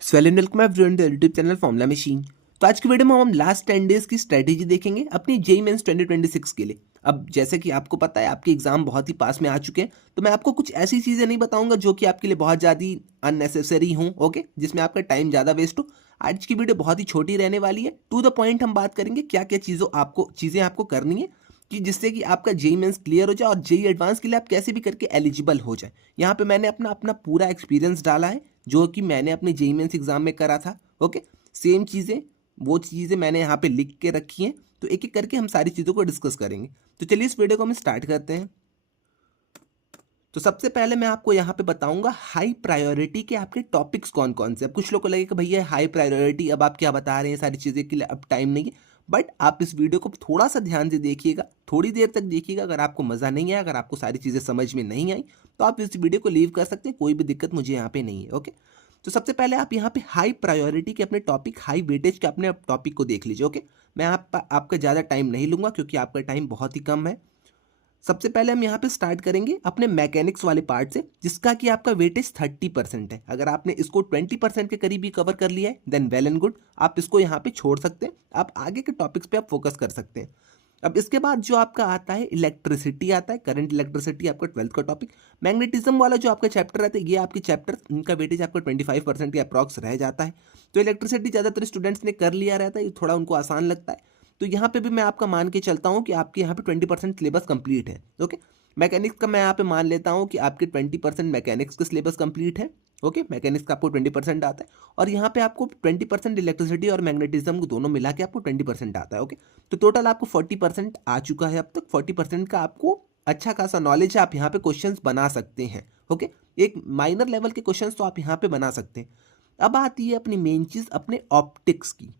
Welcome everyone to YouTube channel formula machine. तो आज की वीडियो में हम लास्ट 10 डेज की स्ट्रेटेजी देखेंगे अपनी जेईई मेंस 2026 के लिए। अब जैसे कि आपको पता है आपके एग्जाम बहुत ही पास में आ चुके हैं, तो मैं आपको कुछ ऐसी चीज़ें नहीं बताऊंगा जो कि आपके लिए बहुत ज़्यादा अननेसेसरी हों, ओके, जिसमें आपका टाइम ज़्यादा वेस्ट हो। आज की वीडियो बहुत ही छोटी रहने वाली है, टू द पॉइंट हम बात करेंगे क्या क्या चीज़ें आपको करनी है कि जिससे कि आपका जेईई मेंस क्लियर हो जाए और जेईई एडवांस के लिए आप कैसे भी करके एलिजिबल हो जाए। यहाँ पे मैंने अपना अपना पूरा एक्सपीरियंस डाला है जो कि मैंने अपने जेईई मेंस एग्जाम में करा था। ओके, सेम चीज़ें वो चीज़ें मैंने यहाँ पे लिख के रखी हैं, तो एक एक करके हम सारी चीज़ों को डिस्कस करेंगे। तो चलिए इस वीडियो को हम स्टार्ट करते हैं। तो सबसे पहले मैं आपको यहाँ पे बताऊंगा हाई प्रायोरिटी के आपके टॉपिक्स कौन कौन से। अब कुछ लोग को लगेगा भैया हाई प्रायोरिटी, अब आप क्या बता रहे हैं, सारी चीज़ें के लिए अब टाइम नहीं है। बट आप इस वीडियो को थोड़ा सा ध्यान से देखिएगा, थोड़ी देर तक देखिएगा। अगर आपको मज़ा नहीं आया, अगर आपको सारी चीज़ें समझ में नहीं आई, तो आप इस वीडियो को लीव कर सकते हैं, कोई भी दिक्कत मुझे यहाँ पे नहीं है। ओके, तो सबसे पहले आप यहाँ पे हाई प्रायोरिटी के अपने टॉपिक, हाई वेटेज के अपने टॉपिक को देख लीजिए। ओके, मैं आपका ज़्यादा टाइम नहीं लूँगा क्योंकि आपका टाइम बहुत ही कम है। सबसे पहले हम यहाँ पे स्टार्ट करेंगे अपने मैकेनिक्स वाले पार्ट से, जिसका कि आपका वेटेज 30% है। अगर आपने इसको 20% के करीब ही कवर कर लिया है देन वेल एंड गुड, आप इसको यहाँ पे छोड़ सकते हैं, आप आगे के टॉपिक्स पे आप फोकस कर सकते हैं। अब इसके बाद जो आपका आता है इलेक्ट्रिसिटी आता है, करंट इलेक्ट्रिसिटी आपका 12th का टॉपिक। मैग्नेटिज्म वाला जो आपका चैप्टर रहता है, ये आपके चैप्टर इनका वेटेज आपका 25% के अप्रॉक्स रह जाता है। तो इलेक्ट्रिसिटी ज़्यादातर स्टूडेंट्स ने कर लिया रहता है, ये थोड़ा उनको आसान लगता है। तो यहाँ पे भी मैं आपका मान के चलता हूँ कि आपके यहाँ पे 20% सिलेबस कंप्लीट है। ओके, मैकेनिक्स का मैं यहाँ पे मान लेता हूँ कि आपके 20% मैकेनिक्स का सिलेबस कंप्लीट है। ओके, मैकेनिक्स का आपको 20% आता है, और यहाँ पे आपको 20% इलेक्ट्रिसिटी और मैग्नेटिज्म को दोनों मिला के आपको 20% आता है। ओके, तो टोटल आपको 40% आ चुका है। अब तक 40% का आपको अच्छा खासा नॉलेज है, आप यहाँ पे क्वेश्चन बना सकते हैं। ओके, एक माइनर लेवल के क्वेश्चन तो आप यहाँ पे बना सकते हैं। अब आती है अपनी मेन चीज़ अपने ऑप्टिक्स की।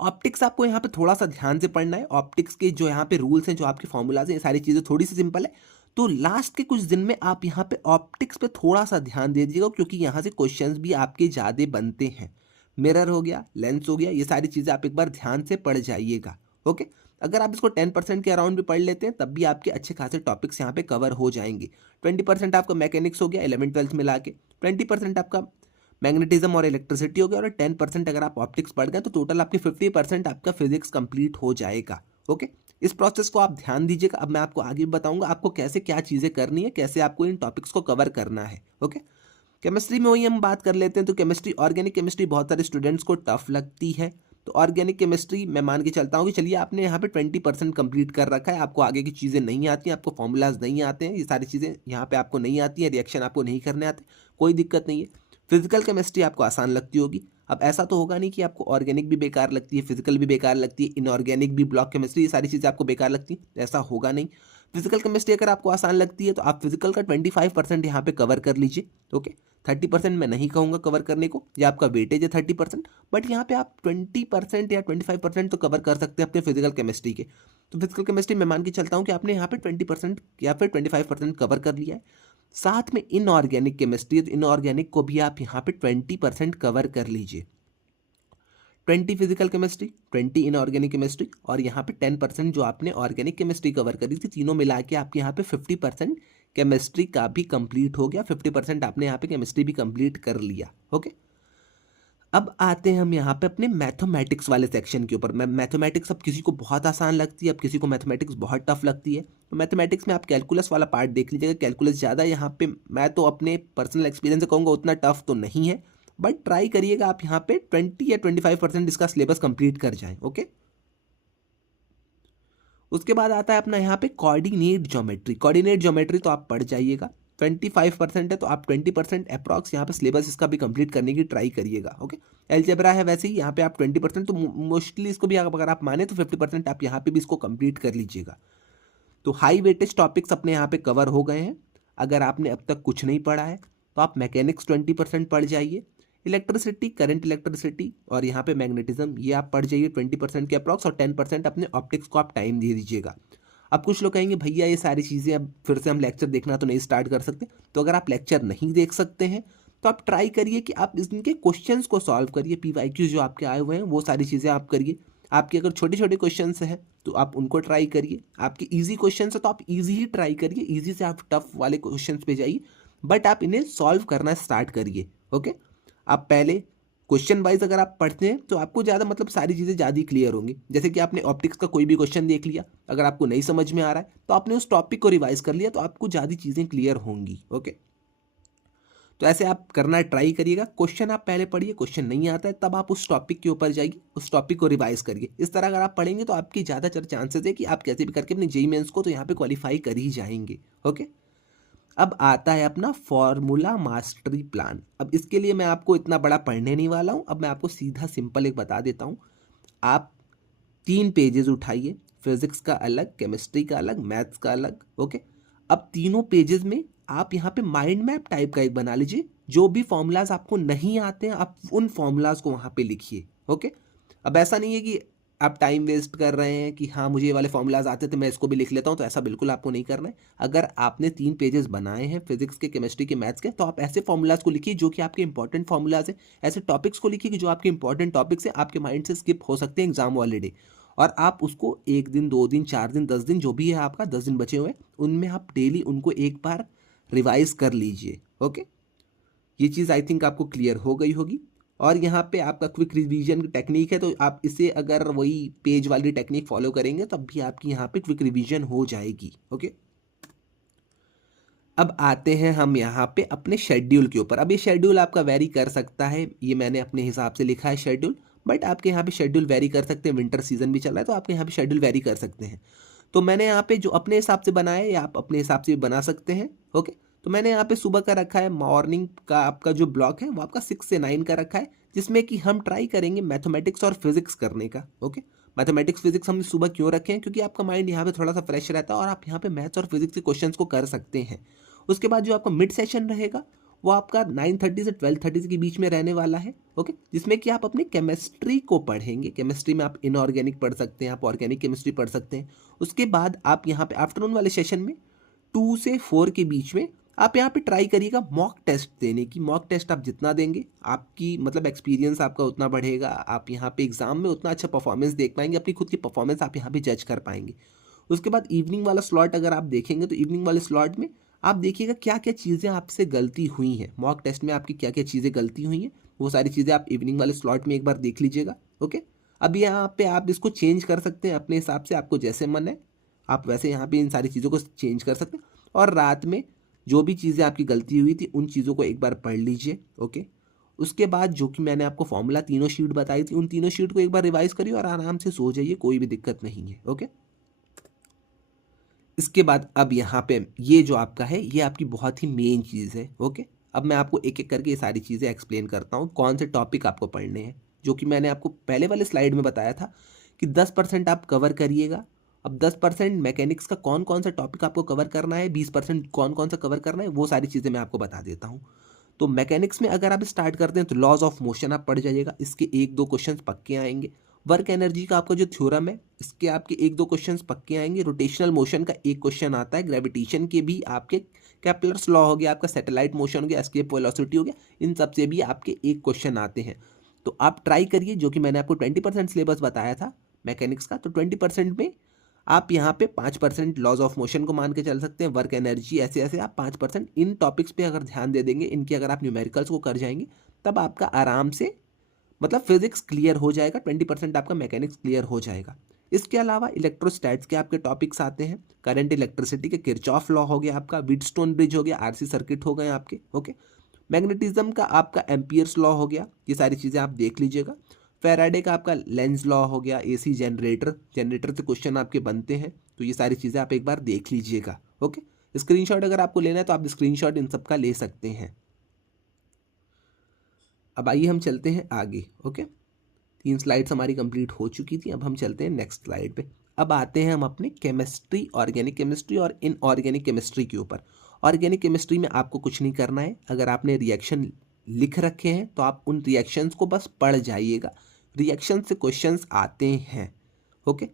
ऑप्टिक्स आपको यहाँ पे थोड़ा सा ध्यान से पढ़ना है। ऑप्टिक्स के जो यहाँ पे रूल्स हैं, जो आपके फॉर्मूलाज हैं, ये सारी चीज़ें थोड़ी सी सिंपल है। तो लास्ट के कुछ दिन में आप यहाँ पे ऑप्टिक्स पे थोड़ा सा ध्यान दे दीजिएगा, क्योंकि यहाँ से क्वेश्चंस भी आपके ज़्यादा बनते हैं। मिरर हो गया, लेंस हो गया, ये सारी चीज़ें आप एक बार ध्यान से पढ़ जाइएगा। ओके, अगर आप इसको 10% के अराउंड भी पढ़ लेते हैं, तब भी आपके अच्छे खासे टॉपिक्स यहाँ पे कवर हो जाएंगे। 20% आपका मैकेनिक्स हो गया 11th-12th मिला के, 20% आपका मैग्नेटिज्म और इलेक्ट्रिसिटी हो गया, और 10% अगर आप ऑप्टिक्स पढ़ गए तो टोटल आपके 50% आपका फिजिक्स कंप्लीट हो जाएगा। ओके, इस प्रोसेस को आप ध्यान दीजिएगा। अब मैं आपको आगे बताऊंगा आपको कैसे क्या चीज़ें करनी है, कैसे आपको इन टॉपिक्स को कवर करना है। ओके, केमिस्ट्री में वही हम बात कर लेते हैं। तो केमिस्ट्री, ऑर्गेनिक केमिस्ट्री बहुत सारे स्टूडेंट्स को टफ लगती है। तो ऑर्गेनिक केमिस्ट्री मैं मान के चलता हूँ कि चलिए आपने यहाँ पे 20% कंप्लीट कर रखा है, आपको आगे की चीज़ें नहीं आती हैं, आपको फॉर्मूलाज नहीं आते हैं, ये सारी चीज़ें यहाँ पे आपको नहीं आती हैं, रिएक्शन आपको नहीं करने आते, कोई दिक्कत नहीं है। फिजिकल केमिस्ट्री आपको आसान लगती होगी। अब ऐसा तो होगा नहीं कि आपको ऑर्गेनिक भी बेकार लगती है, फिजिकल भी बेकार लगती है, इनऑर्गेनिक भी, ब्लॉक केमिस्ट्री, ये सारी चीज़ें आपको बेकार लगती है, ऐसा होगा नहीं। फिजिकल केमिस्ट्री अगर आपको आसान लगती है तो आप फिजिकल का 25% यहाँ पे कवर कर लीजिए। ओके, 30% मैं नहीं कहूँगा कवर करने को, या आपका वेटेज है 30%, बट यहाँ पे आप 20% या 25% तो कवर कर सकते हैं अपने फिजिकल केमिस्ट्री के। तो फिजिकल केमिस्ट्री मैं मान के चलता हूँ कि आपने यहाँ पे 20% या फिर 25% कवर कर लिया है। साथ में इनऑर्गेनिक केमिस्ट्री, तो इनऑर्गेनिक को भी आप यहाँ पे 20% कवर कर लीजिए। 20 फिजिकल केमिस्ट्री, 20 इनऑर्गेनिक केमिस्ट्री, और यहाँ पे 10% जो आपने ऑर्गेनिक केमिस्ट्री कवर करी थी, तीनों मिला के आपके यहाँ पे 50% केमिस्ट्री का भी कंप्लीट हो गया। 50% आपने यहाँ पे केमिस्ट्री भी कंप्लीट कर लिया। ओके, अब आते हैं हम यहाँ पे अपने मैथमेटिक्स वाले सेक्शन के ऊपर। मैथमेटिक्स अब किसी को बहुत आसान लगती है, अब किसी को मैथमेटिक्स बहुत टफ लगती है। तो मैथमेटिक्स में आप कैलकुलस वाला पार्ट देख लीजिएगा। कैलकुलस ज़्यादा यहाँ पे मैं तो अपने पर्सनल एक्सपीरियंस से कहूँगा उतना टफ तो नहीं है, बट ट्राई करिएगा आप यहाँ पे 20 या 25% इसका सिलेबस कंप्लीट कर जाएं। ओके, उसके बाद आता है अपना यहाँ पे कोऑर्डिनेट ज्योमेट्री। कोऑर्डिनेट ज्योमेट्री तो आप पढ़ जाइएगा, 25% है, तो आप 20% अप्रॉक्स यहाँ पे सिलेबस इसका भी कंप्लीट करने की ट्राई करिएगा। ओके, अलजेब्रा है वैसे ही, यहाँ पे आप 20%, तो मोस्टली इसको भी अगर आप माने तो 50% आप यहाँ पे भी इसको कंप्लीट कर लीजिएगा। तो हाई वेटेज टॉपिक्स अपने यहाँ पे कवर हो गए हैं। अगर आपने अब तक कुछ नहीं पढ़ा है तो आप मैकेनिक्स 20% पढ़ जाइए, इलेक्ट्रिसिटी, करंट इलेक्ट्रिसिटी और यहाँ पे मैग्नेटिज्म, ये आप पढ़ जाइए 20% के अप्रॉक्स, और 10% अपने ऑप्टिक्स को आप टाइम दे दीजिएगा। अब कुछ लोग कहेंगे भैया ये सारी चीज़ें अब फिर से हम लेक्चर देखना तो नहीं स्टार्ट कर सकते। तो अगर आप लेक्चर नहीं देख सकते हैं तो आप ट्राई करिए कि आप इनके क्वेश्चंस को सॉल्व करिए। PYQs जो आपके आए हुए हैं वो सारी चीज़ें आप करिए। आपके अगर छोटे छोटे क्वेश्चंस हैं तो आप उनको ट्राई करिए। आपके इजी क्वेश्चंस है तो आप इजी ही ट्राई करिए, इजी से आप टफ वाले क्वेश्चंस पे जाइए, बट आप इन्हें सॉल्व करना स्टार्ट करिए। ओके, आप पहले क्वेश्चन वाइज अगर आप पढ़ते हैं तो आपको ज़्यादा मतलब सारी चीज़ें ज़्यादा क्लियर होंगी। जैसे कि आपने ऑप्टिक्स का कोई भी क्वेश्चन देख लिया, अगर आपको नहीं समझ में आ रहा है तो आपने उस टॉपिक को रिवाइज कर लिया तो आपको ज़्यादा चीज़ें क्लियर होंगी। ओके, तो ऐसे आप करना ट्राई करिएगा। क्वेश्चन आप पहले पढ़िए, क्वेश्चन नहीं आता है तब आप उस टॉपिक के ऊपर जाइए, उस टॉपिक को रिवाइज करिए। इस तरह अगर आप पढ़ेंगे तो आपकी ज़्यादातर चांसेस है कि आप कैसे भी करके अपने जेईई मेंस को तो यहाँ पे क्वालिफाई कर ही जाएंगे। ओके, अब आता है अपना फॉर्मूला मास्टरी प्लान। अब इसके लिए मैं आपको इतना बड़ा पढ़ने नहीं वाला हूँ, अब मैं आपको सीधा सिंपल एक बता देता हूँ। आप 3 पेजेस उठाइए, फिजिक्स का अलग, केमिस्ट्री का अलग, मैथ्स का अलग। ओके, अब तीनों पेजेस में आप यहाँ पे माइंड मैप टाइप का एक बना लीजिए। जो भी फॉर्मूलाज आपको नहीं आते हैं आप उन फॉर्मूलाज को वहाँ पे लिखिए। ओके, अब ऐसा नहीं है कि आप टाइम वेस्ट कर रहे हैं कि हाँ मुझे ये वाले फॉर्मूलाज आते थे मैं इसको भी लिख लेता हूँ, तो ऐसा बिल्कुल आपको नहीं करना है। अगर आपने 3 पेजेस बनाए हैं फिजिक्स के, केमिस्ट्री के, मैथ्स के, तो आप ऐसे फॉर्मूलाज को लिखिए जो कि आपके इंपॉर्टेंट फॉर्मूलाज हैं। ऐसे टॉपिक्स को लिखिए कि जो आपके इंपॉर्टेंट टॉपिक्स हैं, आपके माइंड से स्किप हो सकते हैं एग्जाम वाले डे। और आप उसको 1 दिन, 2 दिन, 4 दिन, 10 दिन, जो भी है आपका 10 दिन बचे हुए हैं, उनमें आप डेली उनको एक बार रिवाइज कर लीजिए। ओके, ये चीज़ आई थिंक आपको क्लियर हो गई होगी। और यहाँ पे आपका क्विक रिवीजन की टेक्निक है, तो आप इसे अगर वही पेज वाली टेक्निक फॉलो करेंगे तब भी आपकी यहाँ पे क्विक रिवीजन हो जाएगी। ओके, अब आते हैं हम यहाँ पे अपने शेड्यूल के ऊपर। अब ये शेड्यूल आपका वेरी कर सकता है, ये मैंने अपने हिसाब से लिखा है शेड्यूल, बट आपके यहाँ पे शेड्यूल वेरी कर सकते हैं। विंटर सीजन भी चल रहा है तो आपके यहाँ पे शेड्यूल वेरी कर सकते हैं। तो मैंने यहाँ पे जो अपने हिसाब से बनाया है या आप अपने हिसाब से भी बना सकते हैं। ओके, तो मैंने यहाँ पे सुबह का रखा है, मॉर्निंग का आपका जो ब्लॉक है वो आपका 6 से 9 का रखा है, जिसमें कि हम ट्राई करेंगे मैथमेटिक्स और फिजिक्स करने का। ओके, मैथमेटिक्स फिजिक्स हम सुबह क्यों रखे हैं, क्योंकि आपका माइंड यहाँ पे थोड़ा सा फ्रेश रहता है और आप यहाँ पे मैथ्स और फिजिक्स के क्वेश्चंस को कर सकते हैं। उसके बाद जो आपका मिड सेशन रहेगा वो आपका 9:30 से 12:30 के बीच में रहने वाला है। ओके, जिसमें कि आप अपनी केमिस्ट्री को पढ़ेंगे। केमिस्ट्री में आप इनऑर्गेनिक पढ़ सकते हैं, आप ऑर्गेनिक केमिस्ट्री पढ़ सकते हैं। उसके बाद आप यहाँ पे आफ्टरनून वाले सेशन में 2 से 4 के बीच में आप यहाँ पे ट्राई करिएगा मॉक टेस्ट देने की। मॉक टेस्ट आप जितना देंगे आपकी मतलब एक्सपीरियंस आपका उतना बढ़ेगा, आप यहाँ पे एग्जाम में उतना अच्छा परफॉर्मेंस देख पाएंगे, अपनी खुद की परफॉर्मेंस आप यहाँ पे जज कर पाएंगे। उसके बाद इवनिंग वाला स्लॉट अगर आप देखेंगे तो इवनिंग वाले स्लॉट में आप देखिएगा क्या क्या चीज़ें आपसे गलती हुई हैं, मॉक टेस्ट में आपकी क्या क्या चीज़ें गलती हुई हैं, वो सारी चीज़ें आप इवनिंग वाले स्लॉट में एक बार देख लीजिएगा। ओके, अब यहाँ पे आप इसको चेंज कर सकते हैं अपने हिसाब से, आपको जैसे मन है आप वैसे यहाँ पे इन सारी चीज़ों को चेंज कर सकते हैं। और रात में जो भी चीज़ें आपकी गलती हुई थी उन चीज़ों को एक बार पढ़ लीजिए। ओके, उसके बाद जो कि मैंने आपको फॉर्मूला तीनों शीट बताई थी उन तीनों शीट को एक बार रिवाइज करिए और आराम से सो जाइए, कोई भी दिक्कत नहीं है। ओके, इसके बाद अब यहाँ पे ये जो आपका है ये आपकी बहुत ही मेन चीज़ है। ओके, अब मैं आपको एक एक करके ये सारी चीज़ें एक्सप्लेन करता हूँ कौन से टॉपिक आपको पढ़ने हैं, जो कि मैंने आपको पहले वाले स्लाइड में बताया था कि 10% आप कवर करिएगा। अब 10% मैकेनिक्स का कौन कौन सा टॉपिक आपको कवर करना है, 20% कौन कौन सा कवर करना है, वो सारी चीज़ें मैं आपको बता देता हूँ। तो मैकेनिक्स में अगर आप स्टार्ट करते हैं तो लॉज ऑफ मोशन आप पढ़ जाइएगा, इसके 1-2 क्वेश्चन पक्के आएंगे। वर्क एनर्जी का आपका जो थ्योरम है इसके आपके 1-2 क्वेश्चन पक्के आएंगे। रोटेशनल मोशन का एक क्वेश्चन आता है, ग्रेविटेशन के भी आपके केपलर्स लॉ हो गया, आपका सैटेलाइट मोशन हो गया, एस्केप वेलोसिटी हो गया, इन सब से भी आपके एक क्वेश्चन आते हैं। तो आप ट्राई करिए, जो कि मैंने आपको 20% सिलेबस बताया था मैकेनिक्स का, तो 20% में आप यहाँ पे 5% लॉज ऑफ मोशन को मान के चल सकते हैं, वर्क एनर्जी, ऐसे ऐसे आप 5% इन टॉपिक्स पे अगर ध्यान दे देंगे, इनकी अगर आप न्यूमेरिकल्स को कर जाएंगे तब आपका आराम से मतलब फिजिक्स क्लियर हो जाएगा, 20% आपका मैकेनिक्स क्लियर हो जाएगा। इसके अलावा इलेक्ट्रोस्टैट्स के आपके टॉपिक्स आते हैं, करंट इलेक्ट्रिसिटी के किरचॉफ लॉ हो गया, आपका व्हीटस्टोन ब्रिज हो गया, आरसी सर्किट हो गए आपके। ओके, मैग्नेटिज्म का आपका एम्पियर्स लॉ हो गया, ये सारी चीज़ें आप देख लीजिएगा। फैराडे का आपका लेंज लॉ हो गया, एसी जनरेटर, जनरेटर से क्वेश्चन आपके बनते हैं, तो ये सारी चीज़ें आप एक बार देख लीजिएगा। ओके, स्क्रीनशॉट अगर आपको लेना है तो आप स्क्रीनशॉट इन सब का ले सकते हैं। अब आइए हम चलते हैं आगे। ओके, 3 स्लाइड्स हमारी कंप्लीट हो चुकी थी, अब हम चलते हैं नेक्स्ट स्लाइड पे। अब आते हैं हम अपने केमिस्ट्री, ऑर्गेनिक केमिस्ट्री और इनऑर्गेनिक केमिस्ट्री के ऊपर। ऑर्गेनिक केमिस्ट्री में आपको कुछ नहीं करना है, अगर आपने रिएक्शन लिख रखे हैं तो आप उन रिएक्शंस को बस पढ़ जाइएगा, रिएक्शन से क्वेश्चंस आते हैं। ओके,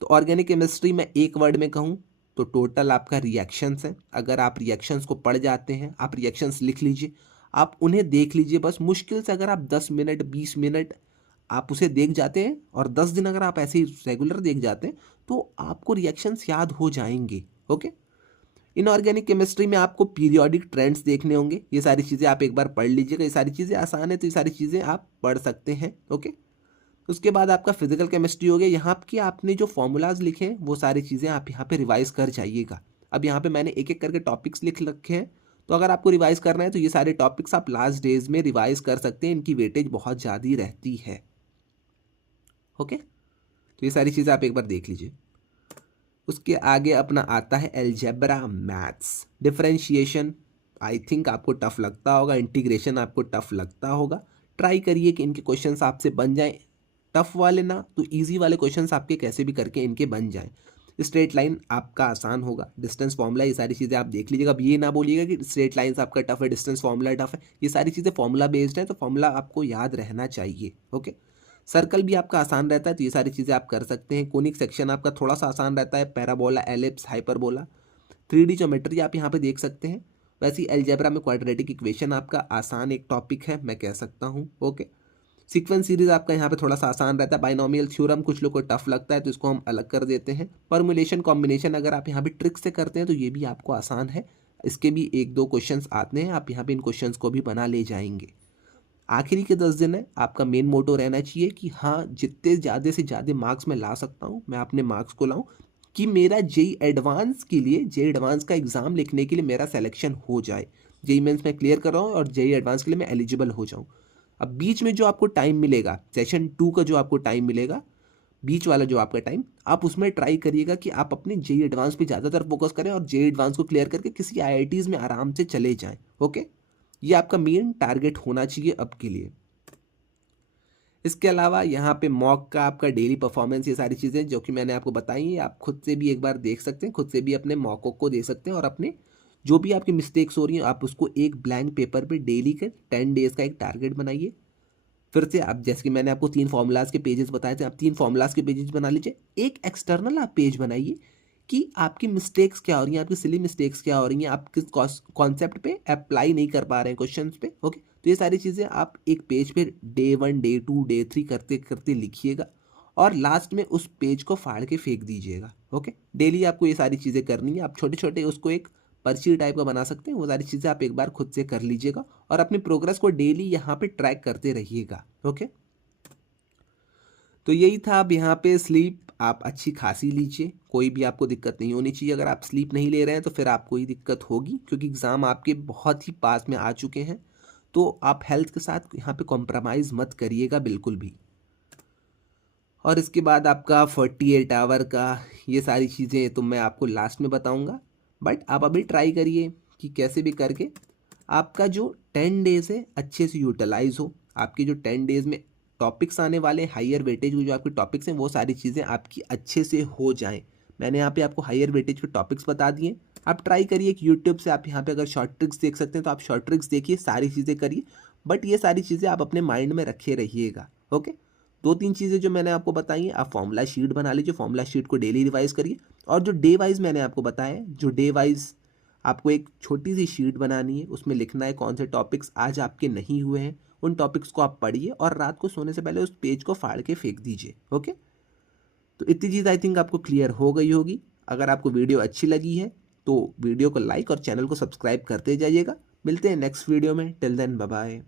तो ऑर्गेनिक केमिस्ट्री में एक वर्ड में कहूँ तो टोटल आपका रिएक्शंस है। अगर आप रिएक्शंस को पढ़ जाते हैं, आप रिएक्शंस लिख लीजिए, आप उन्हें देख लीजिए, बस मुश्किल से अगर आप 10 मिनट 20 मिनट आप उसे देख जाते हैं और 10 दिन अगर आप ऐसे ही रेगुलर देख जाते हैं तो आपको रिएक्शंस याद हो जाएंगे। ओके, इनऑर्गेनिक केमिस्ट्री में आपको पीरियोडिक ट्रेंड्स देखने होंगे, ये सारी चीज़ें आप एक बार पढ़ लीजिएगा, ये सारी चीज़ें आसान है तो ये सारी चीज़ें आप पढ़ सकते हैं। ओके, उसके बाद आपका फिजिकल केमिस्ट्री हो गया, यहाँ की आपने जो फॉर्मूलाज लिखे हैं वो सारी चीज़ें आप यहाँ पे रिवाइज कर जाइएगा। अब यहाँ पे मैंने एक एक करके टॉपिक्स लिख रखे हैं, तो अगर आपको रिवाइज करना है तो ये सारे टॉपिक्स आप लास्ट डेज में रिवाइज कर सकते हैं, इनकी वेटेज बहुत ज़्यादा रहती है। ओके, तो ये सारी चीज़ें आप एक बार देख लीजिए। उसके आगे अपना आता है algebra maths. Differentiation I think आपको टफ लगता होगा, इंटीग्रेशन आपको टफ लगता होगा। ट्राई करिए कि इनके क्वेश्चंस आपसे बन जाएं, टफ वाले ना तो इजी वाले क्वेश्चंस आपके कैसे भी करके इनके बन जाएं। स्ट्रेट लाइन आपका आसान होगा, डिस्टेंस फॉर्मूला, ये सारी चीज़ें आप देख लीजिएगा। अब ये ना बोलिएगा कि स्ट्रेट लाइन्स आपका टफ है, डिस्टेंस फॉर्मूला टफ है, ये सारी चीज़ें फॉर्मूला बेस्ड है तो फॉर्मूला आपको याद रहना चाहिए। ओके, सर्कल भी आपका आसान रहता है तो ये सारी चीज़ें आप कर सकते हैं। कोनिक सेक्शन आपका थोड़ा सा आसान रहता है, parabola, ellipse, hyperbola. 3D geometry आप यहाँ पे देख सकते हैं। वैसे ही अलजेब्रा में क्वाड्रेटिक इक्वेशन आपका आसान एक टॉपिक है, मैं कह सकता हूँ। ओके, सीक्वेंस सीरीज आपका यहाँ पे थोड़ा सा आसान रहता है। बाइनोमियल थ्योरम कुछ लोग को टफ लगता है तो इसको हम अलग कर देते हैं। परमुलेशन कॉम्बिनेशन अगर आप यहाँ पे ट्रिक से करते हैं तो ये भी आपको आसान है, इसके भी 1-2 क्वेश्चंस आते हैं, आप यहाँ पे इन क्वेश्चंस को भी बना ले जाएंगे। आखिरी के 10 दिन है, आपका मेन मोटो रहना चाहिए कि हाँ जितने ज़्यादा से ज़्यादा मार्क्स मैं ला सकता हूँ मैं अपने मार्क्स को लाऊं, कि मेरा जेई एडवांस के लिए, जेई एडवांस का एग्ज़ाम लिखने के लिए मेरा सिलेक्शन हो जाए। जेई मेंस मैं क्लियर कर रहा हूँ और जेई एडवांस के लिए मैं एलिजिबल हो जाऊँ। अब बीच में जो आपको टाइम मिलेगा, सेशन 2 का जो आपको टाइम मिलेगा, बीच वाला जो आपका टाइम, आप उसमें ट्राई करिएगा कि आप अपने जेई एडवांस पे ज़्यादातर फोकस करें और जेई एडवांस को क्लियर करके किसी आईआईटीज़ में आराम से चले जाएं। ओके, ये आपका मेन टारगेट होना चाहिए अब के लिए। इसके अलावा यहाँ पे मॉक का आपका डेली परफॉर्मेंस, ये सारी चीज़ें जो कि मैंने आपको बताई हैं, आप खुद से भी एक बार देख सकते हैं, खुद से भी अपने मॉकों को दे सकते हैं और अपने जो भी आपकी मिस्टेक्स हो रही हैं आप उसको एक ब्लैंक पेपर पे डेली के 10 डेज़ का एक टारगेट बनाइए। फिर से आप, जैसे कि मैंने आपको 3 फार्मूलाज के पेजेस बताए थे, आप 3 फार्मूलाज के पेजेस बना लीजिए। एक एक्सटर्नल आप पेज बनाइए कि आपकी मिस्टेक्स क्या हो रही हैं, आपकी सिली मिस्टेक्स क्या हो रही हैं, आप किस कॉन्सेप्ट पे अप्लाई नहीं कर पा रहे हैं क्वेश्चंस पे। ओके, तो ये सारी चीज़ें आप एक पेज पे डे 1, डे 2, डे 3 करते करते लिखिएगा और लास्ट में उस पेज को फाड़ के फेंक दीजिएगा। ओके, डेली आपको ये सारी चीज़ें करनी है। आप छोटे छोटे उसको एक पर्ची टाइप का बना सकते हैं, वो सारी चीज़ें आप एक बार खुद से कर लीजिएगा और अपनी प्रोग्रेस को डेली यहाँ पे ट्रैक करते रहिएगा। ओके, तो यही था। अब यहाँ पे स्लीप आप अच्छी खासी लीजिए, कोई भी आपको दिक्कत नहीं होनी चाहिए। अगर आप स्लीप नहीं ले रहे हैं तो फिर आपको ही दिक्कत होगी, क्योंकि एग्ज़ाम आपके बहुत ही पास में आ चुके हैं। तो आप हेल्थ के साथ यहाँ पे कॉम्प्रोमाइज़ मत करिएगा बिल्कुल भी। और इसके बाद आपका 48 आवर का, ये सारी चीज़ें तो मैं आपको लास्ट में बताऊँगा, बट आप अभी ट्राई करिए कि कैसे भी करके आपका जो 10 डेज़ है अच्छे से यूटिलाइज़ हो। आपके जो 10 डेज़ में टॉपिक्स आने वाले हायर वेटेज जो आपके टॉपिक्स हैं वो सारी चीज़ें आपकी अच्छे से हो जाएं। मैंने यहाँ पे आपको हायर वेटेज के टॉपिक्स बता दिए। आप ट्राई करिए कि यूट्यूब से आप यहाँ पे अगर शॉर्ट ट्रिक्स देख सकते हैं तो आप शॉर्ट ट्रिक्स देखिए, सारी चीज़ें करिए, बट ये सारी चीज़ें आप अपने माइंड में रखे रहिएगा। ओके, 2-3 चीज़ें जो मैंने आपको बताई हैं, आप फॉर्मूला शीट बना लीजिए, फॉर्मूला शीट को डेली रिवाइज करिए और जो डे वाइज मैंने आपको बताया है, जो डे वाइज आपको एक छोटी सी शीट बनानी है, उसमें लिखना है कौन से टॉपिक्स आज आपके नहीं हुए हैं, उन टॉपिक्स को आप पढ़िए और रात को सोने से पहले उस पेज को फाड़ के फेंक दीजिए। ओके, तो इतनी चीज़ आई थिंक आपको क्लियर हो गई होगी। अगर आपको वीडियो अच्छी लगी है तो वीडियो को लाइक और चैनल को सब्सक्राइब करते जाइएगा। मिलते हैं नेक्स्ट वीडियो में, टिल देन बाय बाय।